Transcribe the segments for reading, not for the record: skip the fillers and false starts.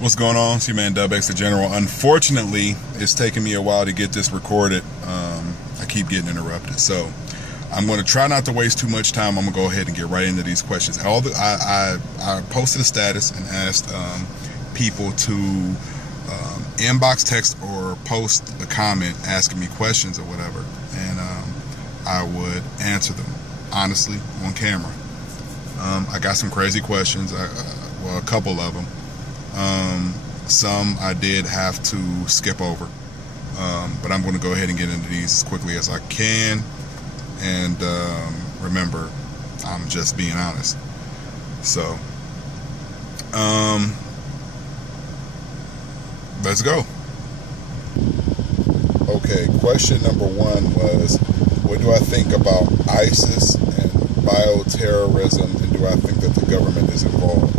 What's going on? It's your man Dubxthageneral. Unfortunately, it's taken me a while to get this recorded. I keep getting interrupted, so I'm going to try not to waste too much time. I'm going to go ahead and get right into these questions. I posted a status and asked people to inbox, text, or post a comment asking me questions or whatever, and I would answer them honestly on camera. I got some crazy questions, well, a couple of them. Some I did have to skip over, but I'm going to go ahead and get into these as quickly as I can. And remember, I'm just being honest. So, let's go. Okay, question number one was, what do I think about ISIS and bioterrorism, and do I think that the government is involved?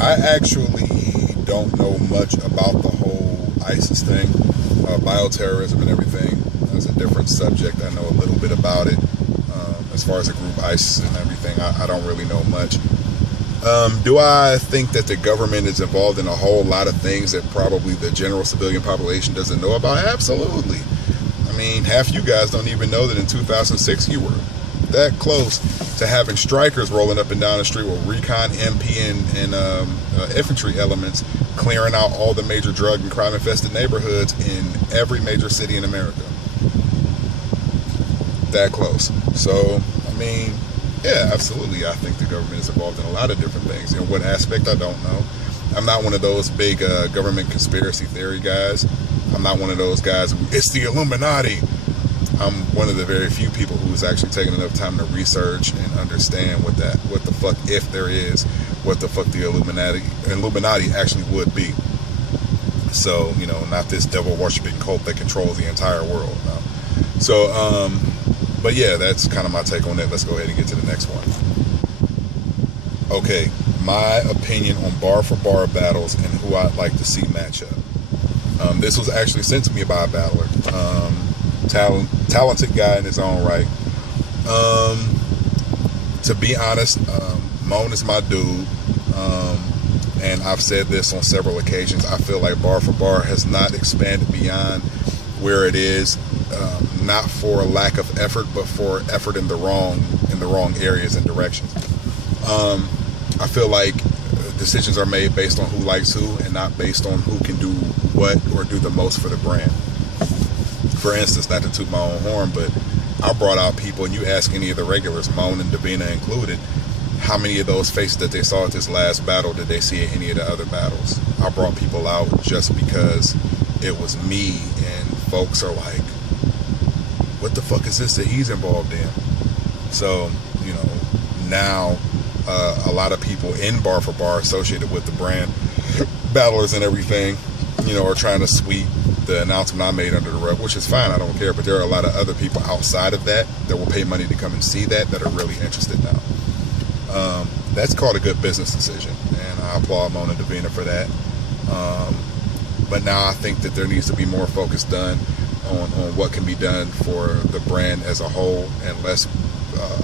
I actually don't know much about the whole ISIS thing, bioterrorism and everything. That's a different subject. I know a little bit about it. As far as the group ISIS and everything, I don't really know much. Do I think that the government is involved in a whole lot of things that probably the general civilian population doesn't know about? Absolutely. I mean, half you guys don't even know that in 2006 you were that close to having strikers rolling up and down the street with recon, MP, and infantry elements clearing out all the major drug and crime infested neighborhoods in every major city in America. That close. So, I mean, yeah, absolutely. I think the government is involved in a lot of different things. In what aspect, I don't know. I'm not one of those big government conspiracy theory guys. I'm not one of those guys who, it's the Illuminati. I'm one of the very few people who's actually taken enough time to research and understand what the fuck, if there is, what the fuck the Illuminati actually would be. So, you know, not this devil worshipping cult that controls the entire world. No. So, but yeah, that's kind of my take on that. Let's go ahead and get to the next one. Okay, my opinion on bar for bar battles and who I'd like to see match up. This was actually sent to me by a battler. Talented guy in his own right. To be honest, Moan is my dude, and I've said this on several occasions. I feel like bar for bar has not expanded beyond where it is, not for a lack of effort, but for effort in the wrong areas and directions. I feel like decisions are made based on who likes who, and not based on who can do what or do the most for the brand. For instance, not to toot my own horn, but I brought out people, and you ask any of the regulars, Moan and Davina included, how many of those faces that they saw at this last battle did they see at any of the other battles? I brought people out just because it was me, and folks are like, what the fuck is this that he's involved in? So, you know, now a lot of people in bar for bar associated with the brand, battlers and everything, you know, are trying to sweep the announcement I made under the rug, which is fine, I don't care, but there are a lot of other people outside of that will pay money to come and see that are really interested now. That's called a good business decision, and I applaud Mona Davina for that. But now I think that there needs to be more focus done on what can be done for the brand as a whole, and less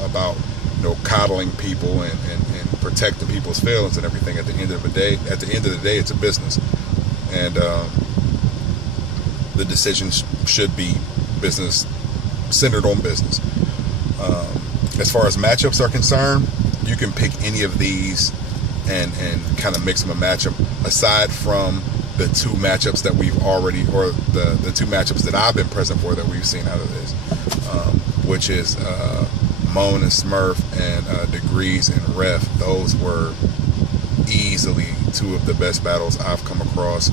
about, you know, coddling people and protecting people's feelings and everything. At the end of the day, it's a business, and the decisions should be business, centered on business. As far as matchups are concerned, you can pick any of these and kind of mix them and match them, aside from the two matchups that we've already, or the two matchups that I've been present for that we've seen out of this, which is Moan and Smurf and Degrees and Ref. Those were easily two of the best battles I've come across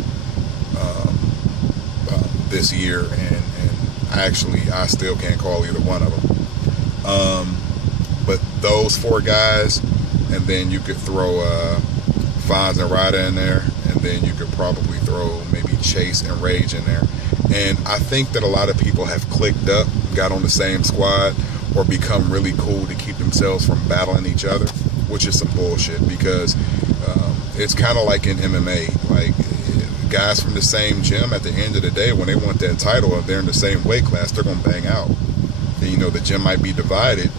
this year, and actually I still can't call either one of them. But those four guys, and then you could throw Fonz and Ryder in there, and then you could probably throw maybe Chase and Rage in there. And I think that a lot of people have clicked up, got on the same squad, or become really cool to keep themselves from battling each other, which is some bullshit, because it's kind of like in MMA, like guys from the same gym, at the end of the day, when they want that title, if they're in the same weight class, they're going to bang out. And, you know, the gym might be divided,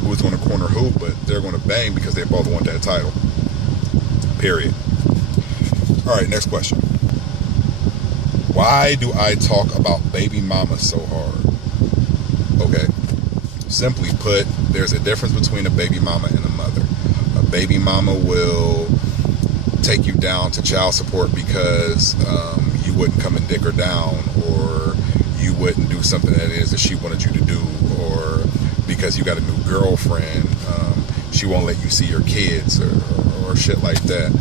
who's going to corner who, but they're going to bang because they both want that title. Period. All right, next question. Why do I talk about baby mama so hard? Okay, simply put, there's a difference between a baby mama and a mother. A baby mama will take you down to child support because you wouldn't come and dick her down, or you wouldn't do something that she wanted you to do, or because you got a new girlfriend, she won't let you see your kids, or shit like that.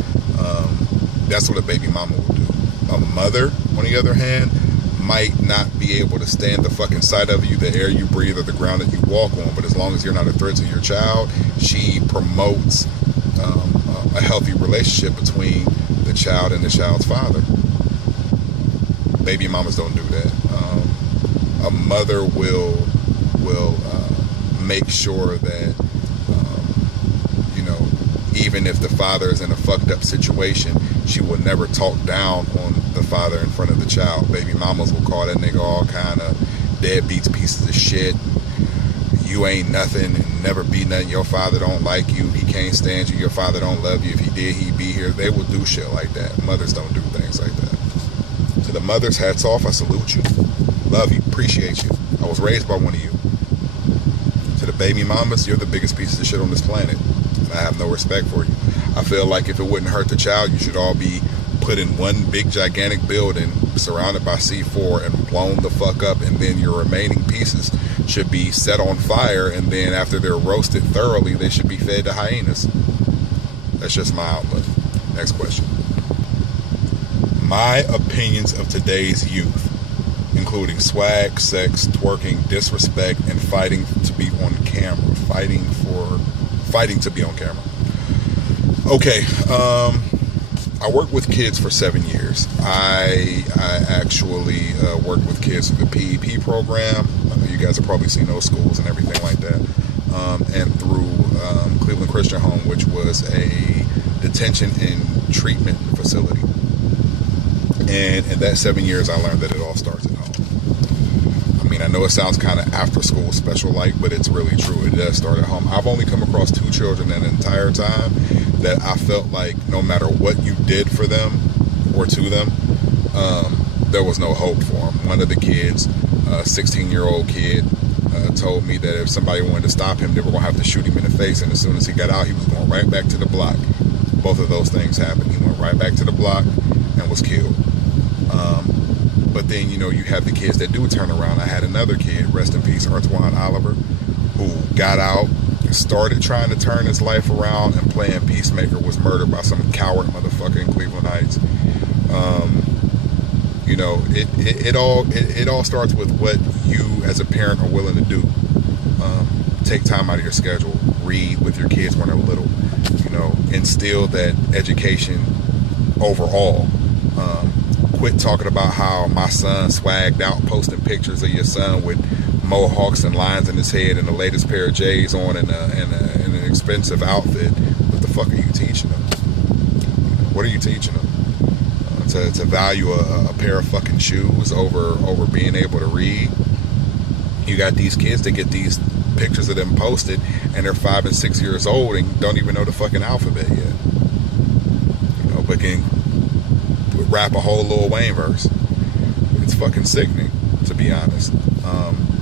That's what a baby mama will do. A mother, on the other hand, might not be able to stand the fucking sight of you, the air you breathe, or the ground that you walk on, but as long as you're not a threat to your child, she promotes a healthy relationship between the child and the child's father. Baby mamas don't do that. A mother will make sure that even if the father is in a fucked up situation, she will never talk down on the father in front of the child. Baby mamas will call that nigga all kind of deadbeats, pieces of shit. You ain't nothing and never be nothing. Your father don't like you. He can't stand you. Your father don't love you. If he did, he'd be here. They will do shit like that. Mothers don't do things like that. To the mothers, hats off. I salute you. Love you. Appreciate you. I was raised by one of you. To the baby mamas, you're the biggest pieces of shit on this planet. I have no respect for you. I feel like if it wouldn't hurt the child, you should all be put in one big gigantic building surrounded by C4 and blown the fuck up, and then your remaining pieces should be set on fire, and then after they're roasted thoroughly, they should be fed to hyenas. That's just my outlook. Next question. My opinions of today's youth, including swag, sex, twerking, disrespect, and fighting to be on camera. Fighting to be on camera. Okay, I worked with kids for 7 years. I actually worked with kids through the PEP program. You guys have probably seen those schools and everything like that. And through Cleveland Christian Home, which was a detention and treatment facility. And in that 7 years, I learned that it all starts at home. I mean, I know it sounds kind of after school special like, but it's really true. It does start at home. I've only come across 2 children in the entire time that I felt like no matter what you did for them or to them, there was no hope for them. One of the kids, a 16-year-old kid, told me that if somebody wanted to stop him, they were going to have to shoot him in the face. And as soon as he got out, he was going right back to the block. Both of those things happened. He went right back to the block and was killed. But then, you have the kids that do turn around. I had another kid, rest in peace, Artwan Oliver, who got out, started trying to turn his life around, and playing peacemaker, was murdered by some coward motherfucker in Cleveland Heights. It all starts with what you as a parent are willing to do. Take time out of your schedule, read with your kids when they're little, instill that education overall. Quit talking about how my son swagged out, posting pictures of your son with mohawks and lines in his head and the latest pair of J's on and an expensive outfit. What the fuck are you teaching them? What are you teaching them? To value a pair of fucking shoes over being able to read? You got these kids that get these pictures of them posted and they're 5 and 6 years old and don't even know the fucking alphabet yet. But can rap a whole Lil Wayne verse. It's fucking sickening, to be honest.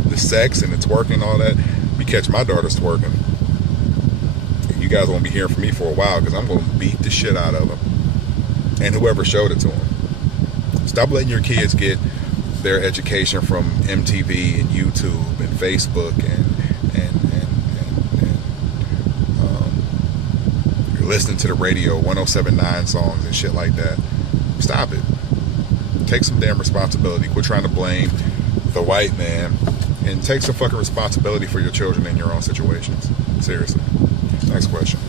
The sex and the twerking and all that. You catch my daughters twerking, you guys won't be hearing from me for a while, because I'm going to beat the shit out of them and whoever showed it to them. Stop letting your kids get their education from MTV and YouTube and Facebook and you're listening to the radio 107.9 songs and shit like that. Stop it. Take some damn responsibility. Quit trying to blame the white man and take some fucking responsibility for your children in your own situations. Seriously. Next question.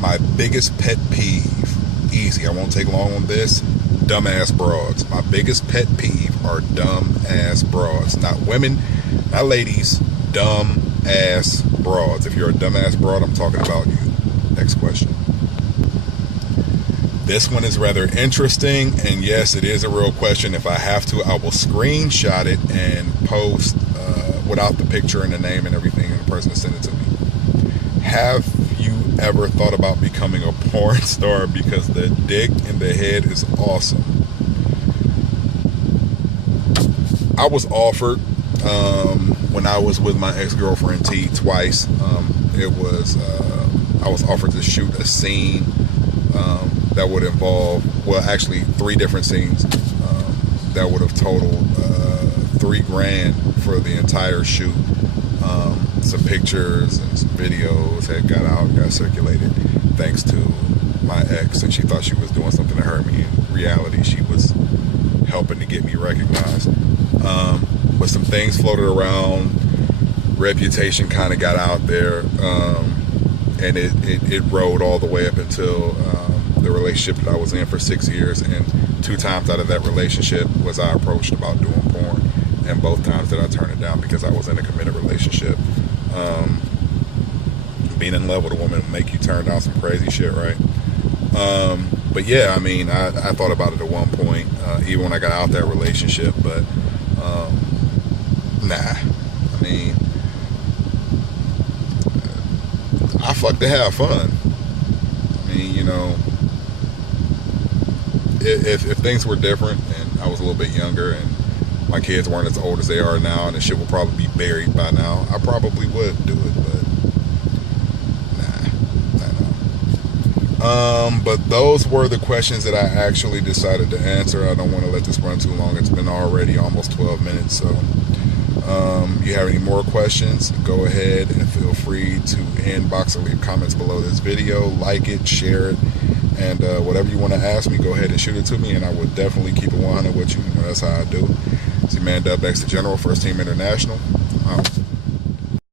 My biggest pet peeve. Easy. I won't take long on this. Dumbass broads. My biggest pet peeve are dumbass broads. Not women, not ladies. Dumbass broads. If you're a dumbass broad, I'm talking about you. Next question. This one is rather interesting, and yes, it is a real question. If I have to, I will screenshot it and post without the picture and the name and everything, and the person to send it to me. Have you ever thought about becoming a porn star because the dick in the head is awesome. I was offered when I was with my ex-girlfriend T twice. I was offered to shoot a scene that would involve, well, actually 3 different scenes that would have totaled $3,000 for the entire shoot. Some pictures and some videos had got circulated thanks to my ex, and she thought she was doing something to hurt me. In reality, she was helping to get me recognized. But some things floated around, reputation kind of got out there, and it rode all the way up until the relationship that I was in for 6 years, and 2 times out of that relationship was I approached about doing porn, and both times did I turn it down because I was in a committed relationship. Being in love with a woman will make you turn down some crazy shit, right? But yeah, I mean, I thought about it at one point, even when I got out that relationship, but nah. I mean, I fuck to have fun. I mean, you know, if things were different and I was a little bit younger and my kids weren't as old as they are now and the shit would probably be buried by now, I probably would do it, but but those were the questions that I actually decided to answer. I don't want to let this run too long. It's been already almost 12 minutes, so you have any more questions, go ahead and feel free to inbox or leave comments below this video, like it, share it, and whatever you want to ask me, go ahead and shoot it to me, and I will definitely keep it 100 with you. You know, that's how I do. It's your man Dubxthageneral, First Team International.